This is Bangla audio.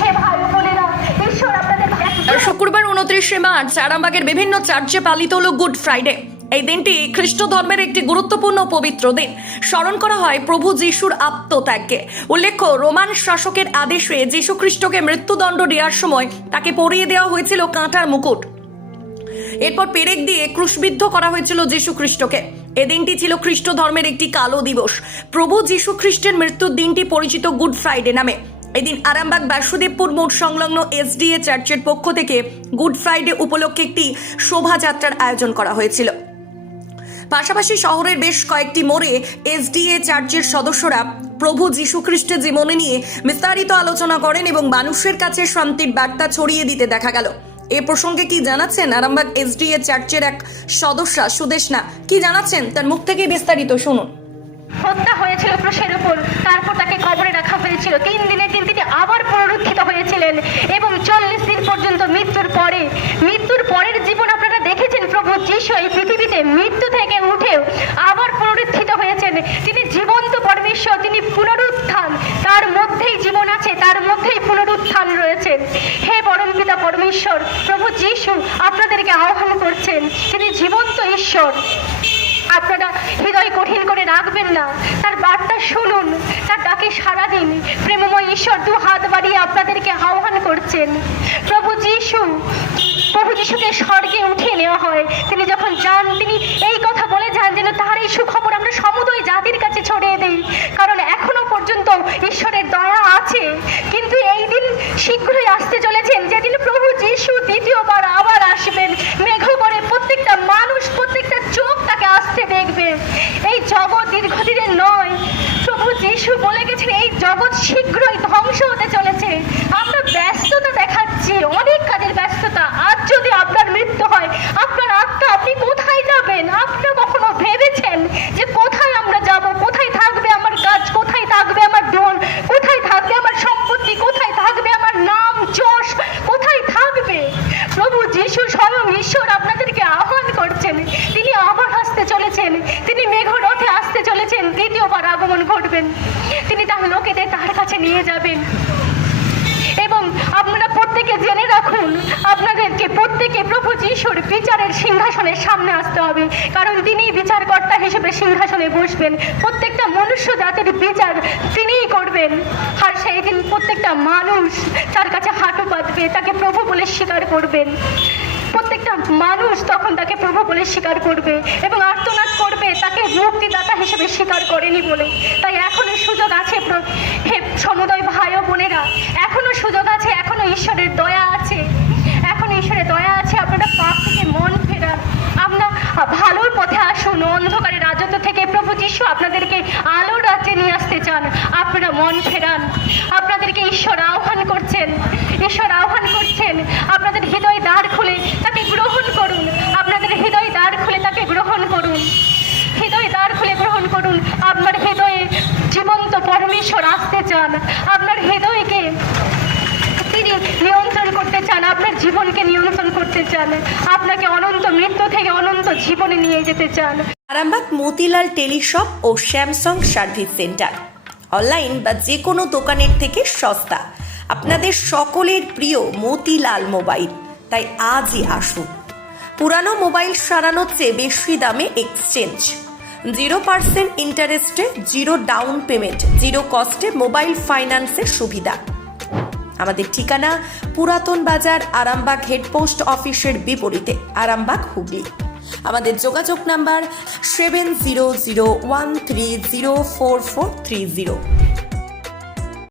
হে ভাই ও বোনেরা, ঈশ্বর আপনাদের শুক্রবার 29শে মার্চ আরামবাগের বিভিন্ন চার্চে পালিত হলো গুড ফ্রাইডে। এই দিনটি খ্রিস্ট ধর্মের একটি গুরুত্বপূর্ণ পবিত্র দিন। স্মরণ করা হয় প্রভু যিশুর আত্মত্যাগকে। উল্লেখ্য, রোমান শাসকের আদেশে যীশু খ্রিস্টকে মৃত্যুদণ্ড দেওয়ার সময় তাকে পরিয়ে দেওয়া হয়েছিল কাঁটার মুকুট। এরপর পেরেক দিয়ে ক্রুশবিদ্ধ করা হয়েছিল যীশু খ্রিস্টকে। এদিনটি ছিল খ্রিস্ট ধর্মের একটি কালো দিবস। প্রভু যীশু খ্রিস্টের মৃত্যুর দিনটি পরিচিত গুড ফ্রাইডে নামে। এদিন আরামবাগ বাসুদেবপুর মোড় সংলগ্ন এসডিএ চার্চের পক্ষ থেকে গুড ফ্রাইডে উপলক্ষে একটি শোভাযাত্রার আয়োজন করা হয়েছিল। পাশাপাশি শহরের বেশ কয়েকটি মোড়ে এসডিএ চার্চের সদস্যরা প্রভু যীশু খ্রিস্টের জীবনী নিয়ে বিস্তারিত আলোচনা করেন এবং মানুষের কাছে শান্তির বার্তা ছড়িয়ে দিতে দেখা গেল। এ প্রসঙ্গে কি জানাচ্ছেন আরামবাগ এসডিএ চার্চের এক সদস্যা সুদেশনা? কি জানাচ্ছেন তার মুখ থেকে বিস্তারিত শুনুন। হত্যা হয়েছিল ক্রুশের উপর, তারপর তাকে কবরে রাখা হয়েছিল। 3 দিনের দিন তিনি আবার পুনরুত্থিত হয়েছিলেন এবং 40 দিন পর্যন্ত মৃত্যুর পরের জীবন আপনারা দেখেছেন। প্রভু যীশু এই পৃথিবীতে মৃত্যু থেকে উঠেও আবার পুনরুত্থিত হয়েছেন। তিনি জীবন্ত পরমেশ্বর, তিনি পুনরুত্থান, তার মধ্যেই জীবন আছে, তার মধ্যেই পুনরুত্থান রয়েছে। হে পরমপিতা পরমেশ্বর, প্রভু যীশু আপনাদেরকে আহ্বান করছেন। তিনি জীবন্ত ঈশ্বর। আপনারা হৃদয় কঠিন করে রাখবেন না, তার বার্তা শুনুন, তার ডাকে সাড়া দিন। প্রেমময় ঈশ্বর 2 হাত বাড়িয়ে আপনাদেরকে আহ্বান করছেন। প্রভু যিশুকে স্বর্গে উঠিয়ে নেওয়া হয়। তিনি যখন যান, তিনি এই কথা বলে যান যেন তার এই সুখবর আমরা সমুদয় জাতির কাছে ছড়িয়ে দিই, কারণ এখনো পর্যন্ত ঈশ্বরের দয়া আছে। কিন্তু এই দিন শীঘ্রই আসতে চলেছেন, যেদিন প্রভু যিশু দ্বিতীয়বার আবার আসবেন। মেঘবরে প্রত্যেকটা মানুষ, প্রত্যেকটা চোখ তাকে আসতে দেখবে। এই জগৎ দীর্ঘদিনের নয়। প্রভু যিশু বলে গেছেন এই জগৎ শীঘ্রই ধ্বংস হতে চলেছে। আমরা ব্যস্ততা দেখাচ্ছি, অনেক কাজের ব্যস্ততা। আজ যদি আপনার মৃত্যু হয়, আপনার আত্মা, আপনি কোথায় যাবেন? আপনি কখনো ভেবেছেন যে কোথায় আমরা যাব? কোথায় থাকবে আমার কাজ? কোথায় থাকবে আমার ধন? কোথায় থাকবে আমার সম্পত্তি? কোথায় থাকবে আমার নাম যশ? কোথায় থাকবে? প্রভু যিশু স্বয়ং ঈশ্বর আপনাদেরকে আহ্বান করছেন। তিনি আবার আসতে চলেছেন, তিনি মেঘরথে আসতে চলেছেন, দ্বিতীয়বার আগমন ঘটবেন। তিনি তার লোকেদের তার কাছে নিয়ে যাবেন। এবং আপনারা প্রত্যেকে জেনে রাখুন, আপনাদেরকে প্রত্যেকে প্রভু যিশুর বিচারের সিংহাসনের সামনে আসতে হবে, কারণ তিনি বিচারকর্তা হিসেবে সিংহাসনে বসবেন। প্রত্যেকটা মনুষ্য জাতির বিচার তিনিই করবেন। আর সেই দিন প্রত্যেকটা মানুষ তার কাছে হাঁটু পাতবে, তাকে প্রভু বলে স্বীকার করবেন। প্রত্যেকটা মানুষ তখন তাকে প্রভু বলে স্বীকার করবে এবং আর্তনাদ করবে তাকে মুক্তিদাতা হিসেবে স্বীকার করেনি বলে। তাই এখনো সুযোগ আছে, হে সমুদয় ভাই ও বোনেরা, এখনো সুযোগ আছে, এখনো ঈশ্বরের দয়া আছে, এখনো ঈশ্বরের দয়া আছে। আপনারা পাপ থেকে মন ফেরান, আমরা ভালোর পথে আসুন। অন্ধকারের রাজত্ব থেকে প্রভু যিশু আপনাদেরকে আলোর রাজ্যে নিয়ে আসতে চান। আপনারা মন ফেরান, আপনাদেরকে ঈশ্বর আহ্বান করছেন। ঈশ্বর আহ্বান করছেন, আপনাদের হৃদয় দ্বার খুলে তাকে গ্রহণ করুন। আপনাদের হৃদয় দ্বার খুলে তাকে গ্রহণ করুন। হৃদয় দ্বার খুলে গ্রহণ করুন। আপনার হৃদয়ে জীবন্ত পরমেশ্বর আসতে চান। আপনার হৃদয়কে তিনি নিয়ন্ত্রণ করতে চান, আপনার জীবনকে নিয়ন্ত্রণ করতে চান, আপনাকে অনন্ত মৃত্যু থেকে অনন্ত জীবনে নিয়ে যেতে চান। আরামবাগ মতিলাল টেলিশপ ও স্যামসাং সার্ভিস সেন্টার অনলাইন বা যে কোনো দোকানের থেকে সস্তা। আপনাদের সকলের প্রিয় মতিলাল মোবাইল। তাই আজই আসুন। পুরানো মোবাইল সারানোর চেয়ে বেশি দামে এক্সচেঞ্জ, 0% ইন্টারেস্টে, 0 ডাউন পেমেন্ট, 0 কস্টে মোবাইল ফাইন্যান্সের সুবিধা। আমাদের ঠিকানা পুরাতন বাজার, আরামবাগ হেডপোস্ট অফিসের বিপরীতে, আরামবাগ, হুগলি। আমাদের যোগাযোগ নাম্বার 7001304430।